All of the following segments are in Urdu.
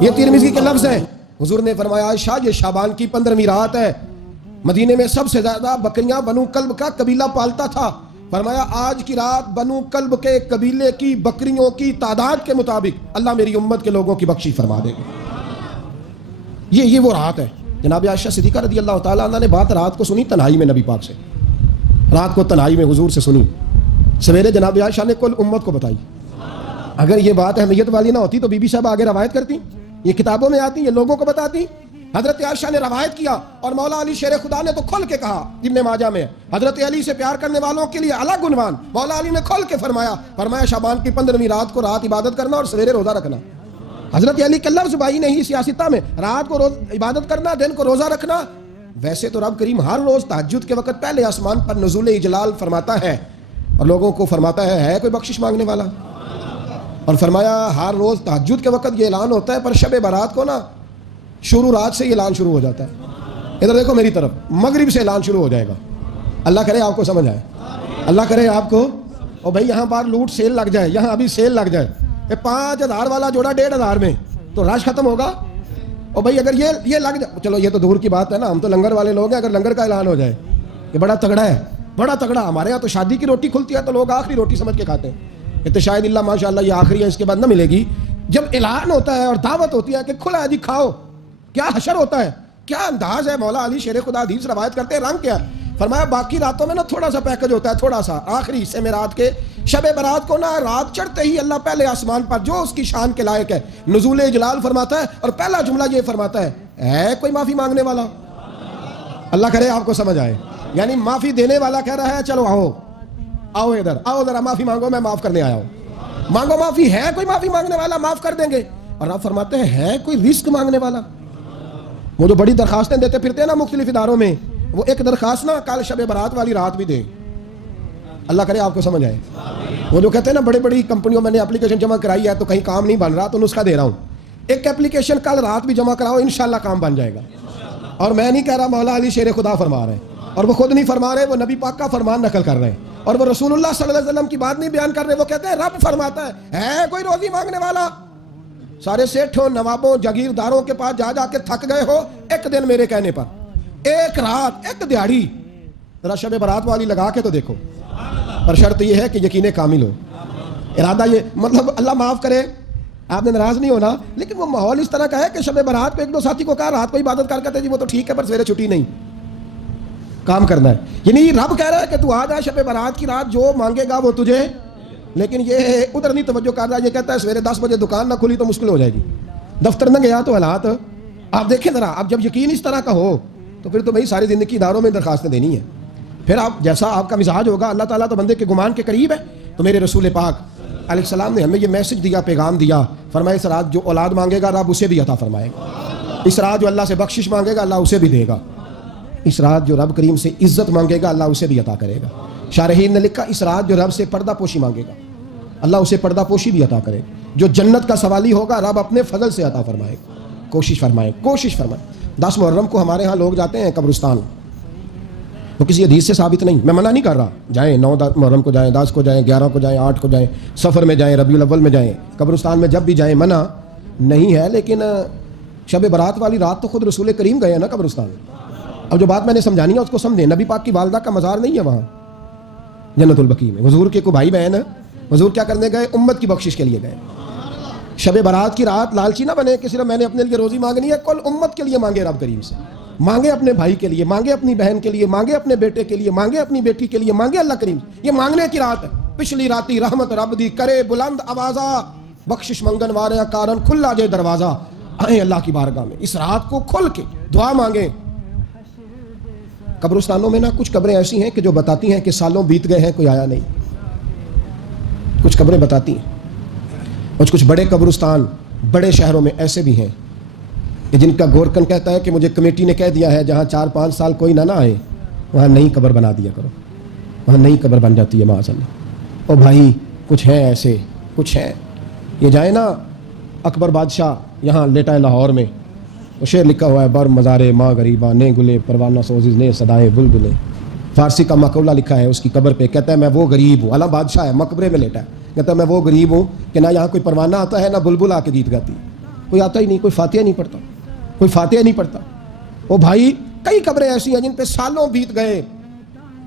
یہ ترمذی کے لفظ ہے. حضور نے فرمایا عائشہ یہ شعبان کی 15ویں رات ہے. مدینے میں سب سے زیادہ بکریاں بنو کلب کا قبیلہ پالتا تھا. فرمایا آج کی رات بنو کلب کے قبیلے کی بکریوں کی تعداد کے مطابق اللہ میری امت کے لوگوں کی بخشش فرما دے گا. یہ وہ رات ہے. جناب عائشہ صدیقہ رضی اللہ تعالیٰ عنہ نے بات رات کو سنی تنہائی میں نبی پاک سے. رات کو تنہائی میں حضور سے سنی. سویرے جناب عائشہ نے کل امت کو بتائی. اگر یہ بات اہمیت والی نہ ہوتی تو بی بی صاحب آگے روایت کرتی, یہ کتابوں میں آتی, یہ لوگوں کو بتاتی. حضرت عائشہ نے روایت کیا اور مولا علی شیر خدا نے تو کھل کے کہا. ابن ماجہ میں حضرت علی سے پیار کرنے والوں کے لیے الگ عنوان. مولا علی نے کھل کے فرمایا شعبان کی 15ویں رات کو رات عبادت کرنا اور سویرے روزہ رکھنا. حضرت علی کے لفظ بھائی نہیں سیاستہ میں, رات کو عبادت کرنا, دن کو روزہ رکھنا. ویسے تو رب کریم ہر روز تہجد کے وقت پہلے آسمان پر نزول اجلال فرماتا ہے اور لوگوں کو فرماتا ہے کوئی بخشش مانگنے والا. اور فرمایا ہر روز تہجد کے وقت یہ اعلان ہوتا ہے, پر شب برات کو نا شروع رات سے یہ اعلان شروع ہو جاتا ہے. ادھر دیکھو میری طرف, مغرب سے اعلان شروع ہو جائے گا. اللہ کرے آپ کو سمجھ آئے, اللہ کرے آپ کو. اور بھائی یہاں بار لوٹ سیل لگ جائے, یہاں ابھی سیل لگ جائے, 5000 والا جوڑا 1500 میں تو رش ختم ہوگا. اور بھائی اگر یہ لگ جائے, چلو یہ تو دور کی بات ہے نا, ہم تو لنگر والے لوگ ہیں. اگر لنگر کا اعلان ہو جائے کہ بڑا تگڑا ہے, بڑا تگڑا, ہمارے یہاں تو شادی کی روٹی کھلتی ہے تو لوگ آخری روٹی سمجھ کے کھاتے ہیں تو شاید اللہ ماشاء اللہ یہ آخری ہے, اس کے بعد نہ ملے گی. جب اعلان ہوتا ہے اور دعوت ہوتی ہے کہ کھلا ہے جی کھاؤ, کیا حشر ہوتا ہے, کیا انداز ہے. مولا علی شیر خدا حدیث روایت کرتے ہیں, رنگ کیا فرمایا باقی راتوں میں نا تھوڑا سا پیکج ہوتا ہے, تھوڑا سا. آخری حصے میں رات کے شب برات کو نا رات چڑھتے ہی اللہ پہلے آسمان پر جو اس کی شان کے لائق ہے نزول جلال فرماتا ہے اور پہلا جملہ یہ فرماتا ہے کوئی معافی مانگنے والا. اللہ کرے آپ کو سمجھ آئے. یعنی معافی دینے والا کہہ رہا ہے چلو آؤ ادھر آؤ, ذرا معافی مانگو, میں معاف کرنے آیا ہوں. مانگو معافی, ہے کوئی معافی مانگنے والا, معاف کر دیں گے. اور آپ فرماتے ہیں ہے کوئی رزق مانگنے والا. وہ جو بڑی درخواستیں دیتے پھرتے ہیں نا مختلف اداروں میں, وہ ایک درخواست نا کل شب برات والی رات بھی دے. اللہ کرے آپ کو سمجھ آئے. وہ جو کہتے ہیں نا بڑی بڑی کمپنیوں میں نے اپلیکیشن جمع کرائی ہے تو کہیں کام نہیں بن رہا تو نسخہ دے رہا ہوں, ایک اپلیکیشن کل رات بھی جمع کراؤ, انشاءاللہ کام بن جائے گا. اور میں نہیں کہہ رہا, مولا علی شیر خدا فرما رہے ہیں, اور وہ خود نہیں فرما رہے, وہ نبی پاک کا فرمان نقل کر رہے ہیں, اور وہ رسول اللہ صلی اللہ علیہ وسلم کی بات نہیں بیان کر رہے. وہ کہتے ہیں رب فرماتا ہے کوئی روزی مانگنے والا. سارے سیٹھوں, نوابوں, جاگیرداروں کے پاس جا کے تھک گئے ہو, ایک دن میرے کہنے پر, ایک رات, ایک دیہڑی ذرا شب برات والی لگا کے تو دیکھو. پر شرط یہ ہے کہ یقین کامل ہو, ارادہ یہ, مطلب اللہ معاف کرے آپ نے ناراض نہیں ہونا, لیکن وہ ماحول اس طرح کا ہے کہ شب برات پہ ایک دو ساتھی کو کہا رات کو عبادت کر کے جی وہ تو ٹھیک ہے پر سویرے چھٹی نہیں, کام کرنا ہے. یعنی رب کہہ رہا ہے کہ تو آ جا شب برات کی رات, جو مانگے گا وہ تجھے. لیکن یہ ادھر نہیں توجہ کر رہا, یہ کہتا ہے سویرے 10 بجے دکان نہ کھلی تو مشکل ہو جائے گی, دفتر نہ گیا تو حالات آپ دیکھیں ذرا. اب جب یقین اس طرح کا ہو تو پھر تو بھائی ساری زندگی اداروں میں درخواستیں دینی ہے. پھر آپ جیسا آپ کا مزاج ہوگا, اللہ تعالیٰ تو بندے کے گمان کے قریب ہے. تو میرے رسول پاک علیہ السلام نے ہمیں یہ میسج دیا, پیغام دیا, فرمایا اس رات جو اولاد مانگے گا رب اسے بھی عطا فرمائے گا. اس رات جو اللہ سے بخشش مانگے گا اللہ اسے بھی دے گا. اس رات جو رب کریم سے عزت مانگے گا اللہ اسے بھی عطا کرے گا. شارحین نے لکھا اس رات جو رب سے پردہ پوشی مانگے گا اللہ اسے پردہ پوشی بھی عطا کرے گا. جو جنت کا سوالی ہوگا رب اپنے فضل سے عطا فرمائے گا. کوشش فرمائے. 10 محرم کو ہمارے ہاں لوگ جاتے ہیں قبرستان, وہ کسی حدیث سے ثابت نہیں, میں منع نہیں کر رہا, جائیں 9 محرم کو جائیں, 10 کو جائیں, 11 کو جائیں, 8 کو جائیں, سفر میں جائیں, ربیع الاول میں جائیں, قبرستان میں جب بھی جائیں, منع نہیں ہے. لیکن شب برات والی رات تو خود رسول کریم گئے ہیں نا قبرستان. اب جو بات میں نے سمجھانی ہے اس کو سمجھیں. نبی پاک کی والدہ کا مزار نہیں ہے وہاں جنت البقیع میں. حضور کے کوئی بھائی بہن, حضور کیا کرنے گئے, امت کی بخشش کے لیے گئے. شب برات کی رات لالچی نہ بنے کہ صرف میں نے اپنے لیے روزی مانگنی ہے, کل امت کے لیے مانگے رب کریم سے, مانگے اپنے بھائی کے لیے, مانگے اپنی بہن کے لیے, مانگے اپنے بیٹے کے لیے, مانگے اپنی بیٹی کے لیے, مانگے اللہ کریم. یہ مانگنے کی رات ہے. پچھلی راتی رحمت رب دی کرے بلند آوازہ, بخشش منگن وارے کارن کھلا جے دروازہ. آئیں اللہ کی بارگاہ میں اس رات کو کھل کے دعا مانگیں. قبرستانوں میں نا کچھ قبریں ایسی ہیں کہ جو بتاتی ہیں کہ سالوں بیت گئے ہیں کوئی آیا نہیں. کچھ قبریں بتاتی ہیں. اور کچھ بڑے قبرستان بڑے شہروں میں ایسے بھی ہیں کہ جن کا گورکن کہتا ہے کہ مجھے کمیٹی نے کہہ دیا ہے جہاں 4-5 سال کوئی نہ آئے وہاں نئی قبر بنا دیا کرو, وہاں نئی قبر بن جاتی ہے معاذ اللہ. اور بھائی کچھ ہیں ایسے, کچھ ہیں یہ جائیں نا اکبر بادشاہ یہاں لیٹا ہے لاہور میں, وہ شعر لکھا ہوا ہے, بر مزارے ماں غریباں نے گلے پروانہ سوزز نے صدائے بلبلے. فارسی کا مقولہ لکھا ہے اس کی قبر پہ, کہتا ہے میں وہ غریب ہوں, اعلیٰ بادشاہ ہے مقبرے میں لیٹا ہے, کہتا میں وہ غریب ہوں کہ نہ یہاں کوئی پروانہ آتا ہے نہ بلبل آ کے گیت گاتی، کوئی آتا ہی نہیں، کوئی فاتحہ نہیں پڑھتا، کوئی فاتحہ نہیں پڑھتا۔ وہ بھائی کئی قبریں ایسی ہیں جن پہ سالوں بیت گئے،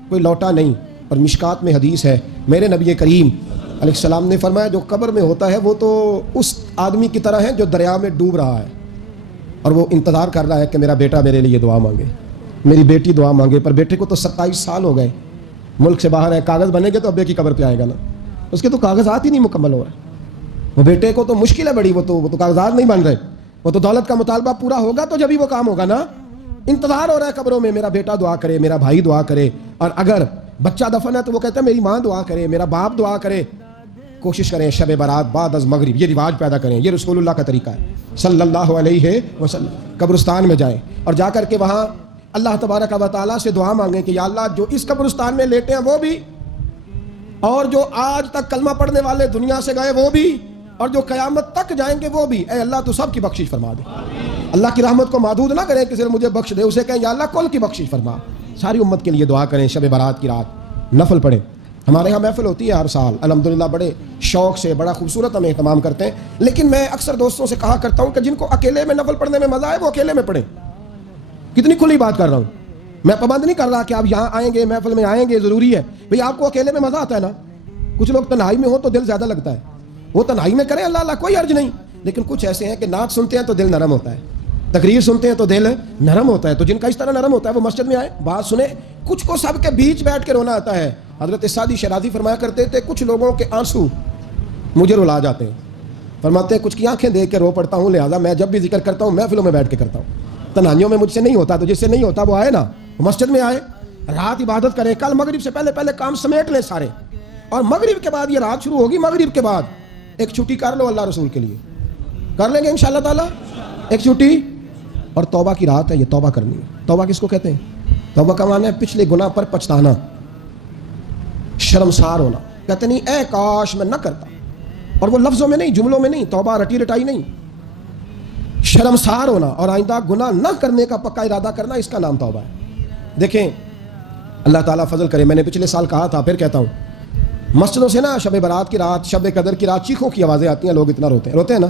کوئی لوٹا نہیں۔ اور مشکات میں حدیث ہے، میرے نبی کریم علیہ السلام نے فرمایا جو قبر میں ہوتا ہے وہ تو اس آدمی کی طرح ہے جو دریا میں ڈوب رہا ہے اور وہ انتظار کر رہا ہے کہ میرا بیٹا میرے لیے دعا مانگے، میری بیٹی دعا مانگے، پر بیٹے کو تو 27 سال ہو گئے، ملک سے باہر ہے، کاغذ بنے گے تو ابے کی قبر پہ آئے گا نا، اس کے تو کاغذات ہی نہیں مکمل ہو رہے، وہ بیٹے کو تو مشکل ہے بڑی، وہ تو کاغذات نہیں بن رہے، وہ تو دولت کا مطالبہ پورا ہوگا تو جب ہی وہ کام ہوگا نا۔ انتظار ہو رہا ہے قبروں میں، میرا بیٹا دعا کرے، میرا بھائی دعا کرے، اور اگر بچہ دفن ہے تو وہ کہتا ہے میری ماں دعا کرے، میرا باپ دعا کرے۔ کوشش کریں شب برات بعد از مغرب یہ رواج پیدا کریں، یہ رسول اللہ کا طریقہ ہے صلی اللہ علیہ وسلم۔ قبرستان میں جائیں اور جا کر کے وہاں اللہ تبارک و تعالیٰ سے دعا مانگیں کہ یا اللہ جو اس قبرستان میں لیٹے ہیں وہ بھی، اور جو آج تک کلمہ پڑھنے والے دنیا سے گئے وہ بھی، اور جو قیامت تک جائیں گے وہ بھی، اے اللہ تو سب کی بخشش فرما دے۔ اللہ کی رحمت کو محدود نہ کریں کہ صرف مجھے بخش دے، اسے کہیں یا اللہ کل کی بخشش فرما۔ ساری امت کے لیے دعا کریں، شب برات کی رات نفل پڑھیں۔ ہمارے ہاں محفل ہوتی ہے ہر سال الحمدللہ، بڑے شوق سے بڑا خوبصورت ہم اہتمام کرتے ہیں، لیکن میں اکثر دوستوں سے کہا کرتا ہوں کہ جن کو اکیلے میں نفل پڑھنے میں مزہ ہے وہ اکیلے میں پڑھیں۔ کتنی کھلی بات کر رہا ہوں، میں پابند نہیں کر رہا کہ آپ یہاں آئیں گے محفل میں آئیں گے ضروری ہے، بھئی آپ کو اکیلے میں مزہ آتا ہے نا، کچھ لوگ تنہائی میں ہو تو دل زیادہ لگتا ہے، وہ تنہائی میں کریں اللہ کوئی حرج نہیں، لیکن کچھ ایسے ہیں کہ نعت سنتے ہیں تو دل نرم ہوتا ہے، تقریر سنتے ہیں تو دل نرم ہوتا ہے، تو جن کا اس طرح نرم ہوتا ہے وہ مسجد میں آئے بات سنیں۔ کچھ کو سب کے بیچ بیٹھ کے رونا آتا ہے، حضرت سعدی شیرازی فرمایا کرتے تھے کچھ لوگوں کے آنسو مجھے رلا جاتے ہیں، فرماتے ہیں کچھ کی آنکھیں دیکھ کے رو پڑتا ہوں، لہٰذا میں جب بھی ذکر کرتا ہوں محفلوں میں بیٹھ کے کرتا ہوں، تنہائیوں میں مجھ سے نہیں ہوتا، تو جس سے نہیں ہوتا وہ آئے نا، وہ مسجد میں آئے، رات عبادت کریں، کل مغرب سے پہلے کام سمیٹ لیں سارے، اور مغرب کے بعد یہ رات شروع ہوگی، مغرب کے بعد ایک چھٹی کر لو اللہ رسول کے لیے، کر لیں گے انشاءاللہ تعالی ایک چھٹی، اور توبہ کی رات ہے، یہ توبہ کرنی ہے۔ توبہ کس کو کہتے ہیں؟ توبہ کا معنی ہے پچھلے گناہ پر پچھتانا، شرمسار ہونا، کہتے نہیں اے کاش میں نہ کرتا، اور وہ لفظوں میں نہیں جملوں میں نہیں، توبہ رٹی رٹائی نہیں، شرمسار ہونا اور آئندہ گناہ نہ کرنے کا پکا ارادہ کرنا، اس کا نام توبہ ہے۔ دیکھیں اللہ تعالیٰ فضل کرے، میں نے پچھلے سال کہا تھا پھر کہتا ہوں، مسجدوں سے نا شب برات کی رات، شب قدر کی رات چیخوں کی آوازیں آتی ہیں، لوگ اتنا روتے ہیں نا،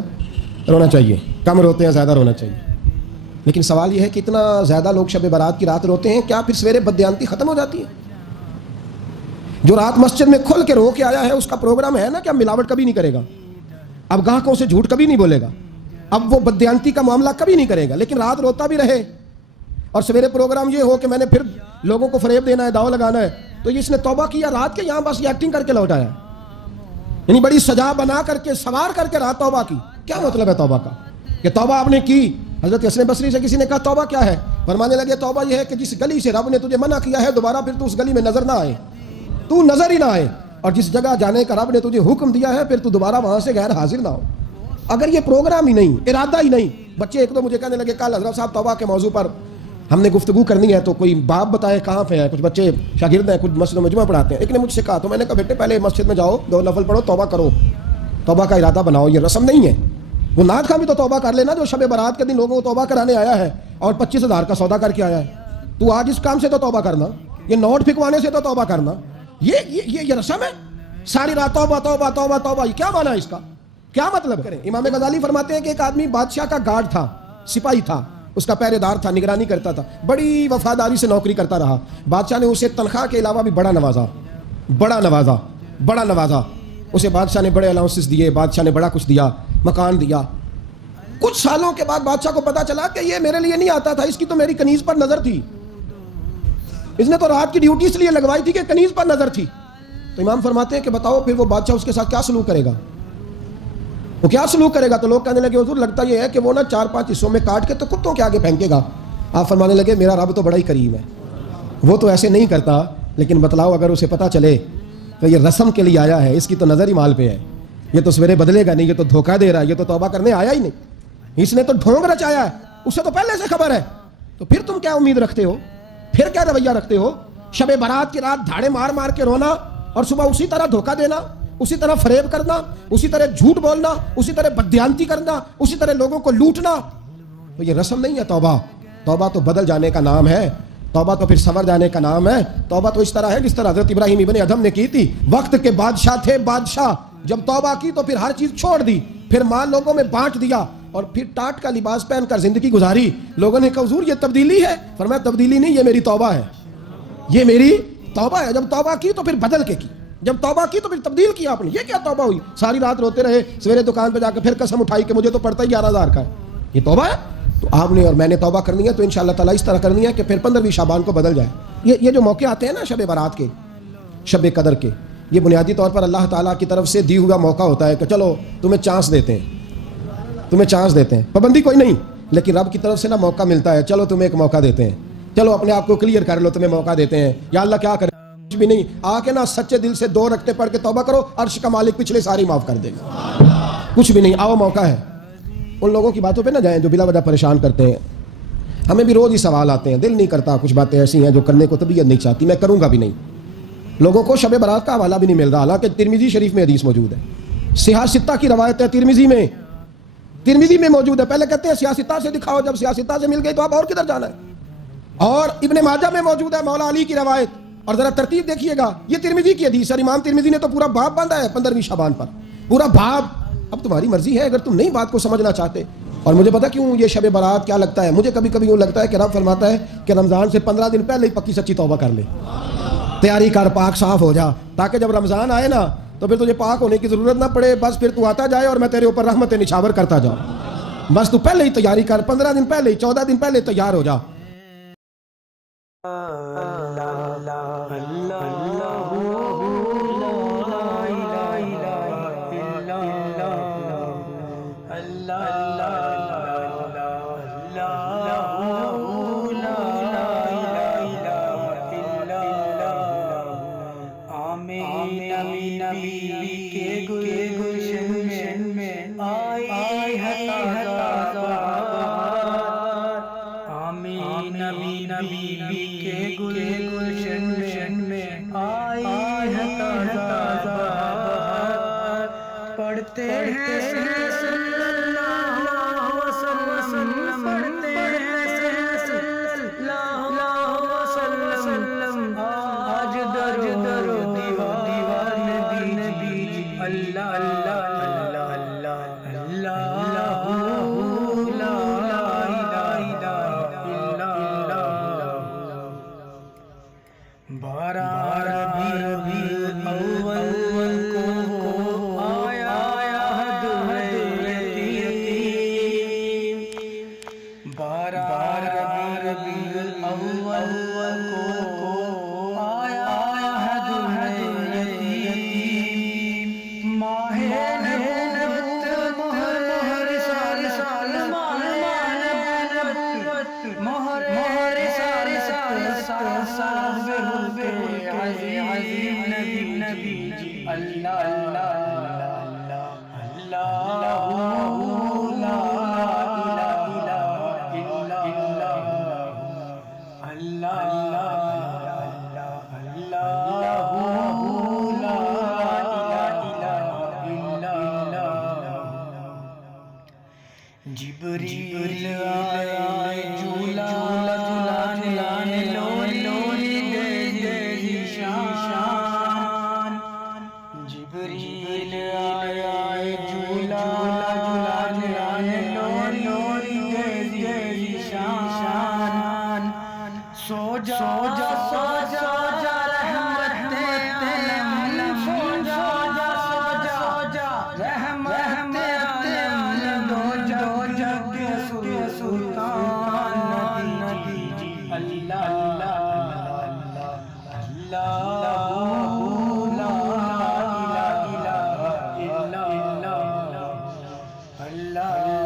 رونا چاہیے، کم روتے ہیں زیادہ رونا چاہیے، لیکن سوال یہ ہے کہ اتنا زیادہ لوگ شب برات کی رات روتے ہیں، کیا پھر سویرے بددیانتی ختم ہو جاتی ہے؟ جو رات مسجد میں کھل کے رو کے آیا ہے اس کا پروگرام ہے نا کہ اب ملاوٹ کبھی نہیں کرے گا، اب گاہکوں سے جھوٹ کبھی نہیں بولے گا، اب وہ بددیانتی کا معاملہ کبھی نہیں کرے گا، لیکن رات روتا بھی رہے اور سویرے پروگرام یہ ہو کہ میں نے پھر لوگوں کو فریب دینا ہے، داؤ لگانا ہے، تو اس نے توبہ کیا رات کے، یہاں بس یہ ایکٹنگ کر کے لوٹ آیا، یعنی بڑی سجا بنا کر کے سوار کر کے رات توبہ کی۔ کیا مطلب ہے توبہ کا؟ کہ توبہ آپ نے کی۔ حضرت حسن بصری سے کسی نے کہا توبہ کیا ہے؟ فرمانے لگے توبہ یہ ہے کہ جس گلی سے رب نے تجھے منع کیا ہے دوبارہ پھر تو اس گلی میں نظر نہ آئے، تو نظر ہی نہ آئے، اور جس جگہ جانے کا رب نے تجھے حکم دیا ہے پھر تو دوبارہ وہاں سے غیر حاضر نہ ہو۔ اگر یہ پروگرام ہی نہیں، ارادہ ہی نہیں، بچے ایک دو مجھے کہنے لگے کل حضرت صاحب توبہ کے موضوع پر ہم نے گفتگو کرنی ہے، تو کوئی باپ بتائے کہاں پہ ہے، کچھ بچے شاگرد ہیں، کچھ مسجدوں میں جمعہ پڑھاتے ہیں، ایک نے مجھ سے کہا، تو میں نے کہا بیٹے پہلے مسجد میں جاؤ، 2 نفل پڑھو، توبہ کرو، توبہ کا ارادہ بناؤ، یہ رسم نہیں ہے۔ وہ نعت خواہ بھی تو توبہ کر لینا جو شب برات کے دن لوگوں کو توبہ کرانے آیا ہے اور 25,000 کا سودا کر کے آیا ہے، تو آج اس کام سے تو توبہ کرنا، یہ نوٹ پھکوانے سے تو توبہ کرنا، یہ رسم ہے، ساری رات توبہ توبہ توبہ توبہ، یہ کیا معنی ہے اس کا؟ کیا مطلب کریں؟ امام غزالی فرماتے ہیں کہ ایک آدمی بادشاہ کا گارڈ تھا، سپاہی تھا، اس کا پہرے دار تھا، نگرانی کرتا تھا، بڑی وفاداری سے نوکری کرتا رہا، بادشاہ نے اسے تنخواہ کے علاوہ بھی بڑا نوازا، اسے بادشاہ نے بڑے الاؤنسز دیے، بادشاہ نے بڑا کچھ دیا، مکان دیا۔ کچھ سالوں کے بعد بادشاہ کو پتا چلا کہ یہ میرے لیے نہیں آتا تھا، اس کی تو میری کنیز پر نظر تھی، اس نے تو رات کی ڈیوٹی اس لیے لگوائی تھی کہ کنیز پر نظر تھی۔ تو امام فرماتے ہیں کہ بتاؤ پھر وہ بادشاہ اس کے ساتھ کیا سلوک کرے گا؟ وہ کیا سلوک کرے گا؟ تو لوگ کہنے لگے حضور لگتا یہ ہے کہ وہ نا 4-5 حصوں میں کاٹ کے تو کتوں کے آگے پھینکے گا۔ آپ فرمانے لگے میرا رب تو بڑا ہی کریم ہے، وہ تو ایسے نہیں کرتا، لیکن بتلاؤ اگر اسے پتا چلے تو یہ رسم کے لیے آیا ہے، اس کی تو نظر ہی مال پہ ہے، یہ تو سویرے بدلے گا نہیں، یہ تو دھوکہ دے رہا ہے، یہ تو توبہ کرنے آیا ہی نہیں، اس نے تو ڈھونگ رچایا ہے، اسے تو پہلے سے خبر ہے، تو پھر تم کیا امید رکھتے ہو؟ پھر کیا رویہ رکھتے ہو؟ شب برات کی رات دھاڑے مار مار کے رونا اور صبح اسی طرح دھوکہ دینا، اسی طرح فریب کرنا، اسی طرح جھوٹ بولنا، اسی طرح بددیانتی کرنا، اسی طرح لوگوں کو لوٹنا، تو یہ رسم نہیں ہے توبہ۔ توبہ تو بدل جانے کا نام ہے، توبہ تو پھر سنور جانے کا نام ہے، توبہ تو اس طرح ہے جس طرح حضرت ابراہیم ابن ادھم نے کی تھی، وقت کے بادشاہ تھے بادشاہ، جب توبہ کی تو پھر ہر چیز چھوڑ دی، پھر مال لوگوں میں بانٹ دیا اور پھر ٹاٹ کا لباس پہن کر زندگی گزاری۔ لوگوں نے کہا حضور یہ تبدیلی ہے؟ فرمایا تبدیلی نہیں، یہ میری توبہ ہے، یہ میری توبہ ہے۔ جب توبہ کی تو پھر بدل کے کی، جب توبہ کی تو پھر تبدیل کیا آپ نے۔ یہ کیا توبہ ہوئی؟ ساری رات روتے رہے، سویرے دکان پہ جا کے پھر قسم اٹھائی کہ مجھے تو پڑتا ہی 11,000 کا ہے، یہ توبہ ہے؟ تو آپ نے اور میں نے توبہ کرنی ہے تو انشاءاللہ تعالیٰ اس طرح کرنی ہے کہ پھر 15ویں شعبان کو بدل جائے۔ یہ جو موقع آتے ہیں نا شب برات کے، شب قدر کے، یہ بنیادی طور پر اللہ تعالیٰ کی طرف سے دی ہوا موقع ہوتا ہے کہ چلو تمہیں چانس دیتے ہیں، تمہیں چانس دیتے ہیں، پابندی کوئی نہیں، لیکن رب کی طرف سے نا موقع ملتا ہے، چلو تمہیں ایک موقع دیتے ہیں، چلو اپنے آپ کو کلیئر کر لو، تمہیں موقع دیتے ہیں۔ یا اللہ کیا کرے؟ کچھ بھی نہیں، آ کے نا سچے دل سے 2 رکعتیں پڑھ کے توبہ کرو، عرش کا مالک پچھلے ساری معاف کر دے گا۔ کچھ بھی نہیں، آؤ موقع ہے۔ ان لوگوں کی باتوں پہ نہ جائیں جو بلا وجہ پریشان کرتے ہیں۔ ہمیں بھی روز ہی سوال آتے ہیں، دل نہیں کرتا، کچھ باتیں ایسی ہیں جو کرنے کو طبیعت نہیں چاہتی، میں کروں گا بھی نہیں۔ لوگوں کو شب برات کا حوالہ بھی نہیں مل رہا، حالانکہ ترمذی شریف میں حدیث موجود ہے، صحاح ستہ کی روایت ہے، ترمذی میں موجود ہے۔ پہلے کہتے ہیں سیاستہ سے دکھاؤ، جب سیاستہ سے مل گئی تو اب اور کدھر جانا ہے؟ اور ابن ماجہ میں موجود ہے مولا علی کی روایت، اور ذرا ترتیب دیکھیے گا، یہ ترمذی کی حدیث ہے، امام ترمذی نے تو پورا باب باندھا ہے 15ویں شعبان پر، پورا باب۔ اب تمہاری مرضی ہے، اگر تم نہیں بات کو سمجھنا چاہتے۔ اور مجھے پتا کیوں یہ شب برات کیا لگتا ہے، مجھے کبھی کبھی یوں لگتا ہے کہ رب فرماتا ہے کہ رمضان سے 15 دن پہلے ہی پکی سچی توبہ کر لے، تیاری کر، پاک صاف ہو جا، تاکہ جب رمضان آئے نا تو پھر تجھے پاک ہونے کی ضرورت نہ پڑے، بس پھر تو آتا جائے اور میں تیرے اوپر رحمت نچھاور کرتا جاؤں۔ بس تو پہلے ہی تیاری کر، 15 دن پہلے ہی، 14 دن پہلے تیار ہو جا۔ پڑھتے ہیں صلی اللہ وسلم، پڑھتے ہیں صلی اللہ وسلم، آج در و دیوار نبی، اللہ اللہ اللہ اللہ اللہ، لا الہ الا اللہ۔ 12 ربیع الاول کو آیا یتیم، 12 ربیع الاول کو آیا یتیم، ماہ نبوت مہر رسالت، مہر رسالت، صاحب عظیم نبی جی، اللہ اللہ اللہ اللہ، لا الہ الا اللہ، اللہ اللہ اللہ، لا الہ الا اللہ۔ جبریل آئے جھولا جھلانے، لولی دے شان، جبریل آئے جھولا جھلانے، لولی دے شان، سو جا رحمت عالم، سو جا رحمت عالم، دو جگ کے سلطان نبی جی، اللہ اللہ اللہ، لا الہ الا اللہ، اللہ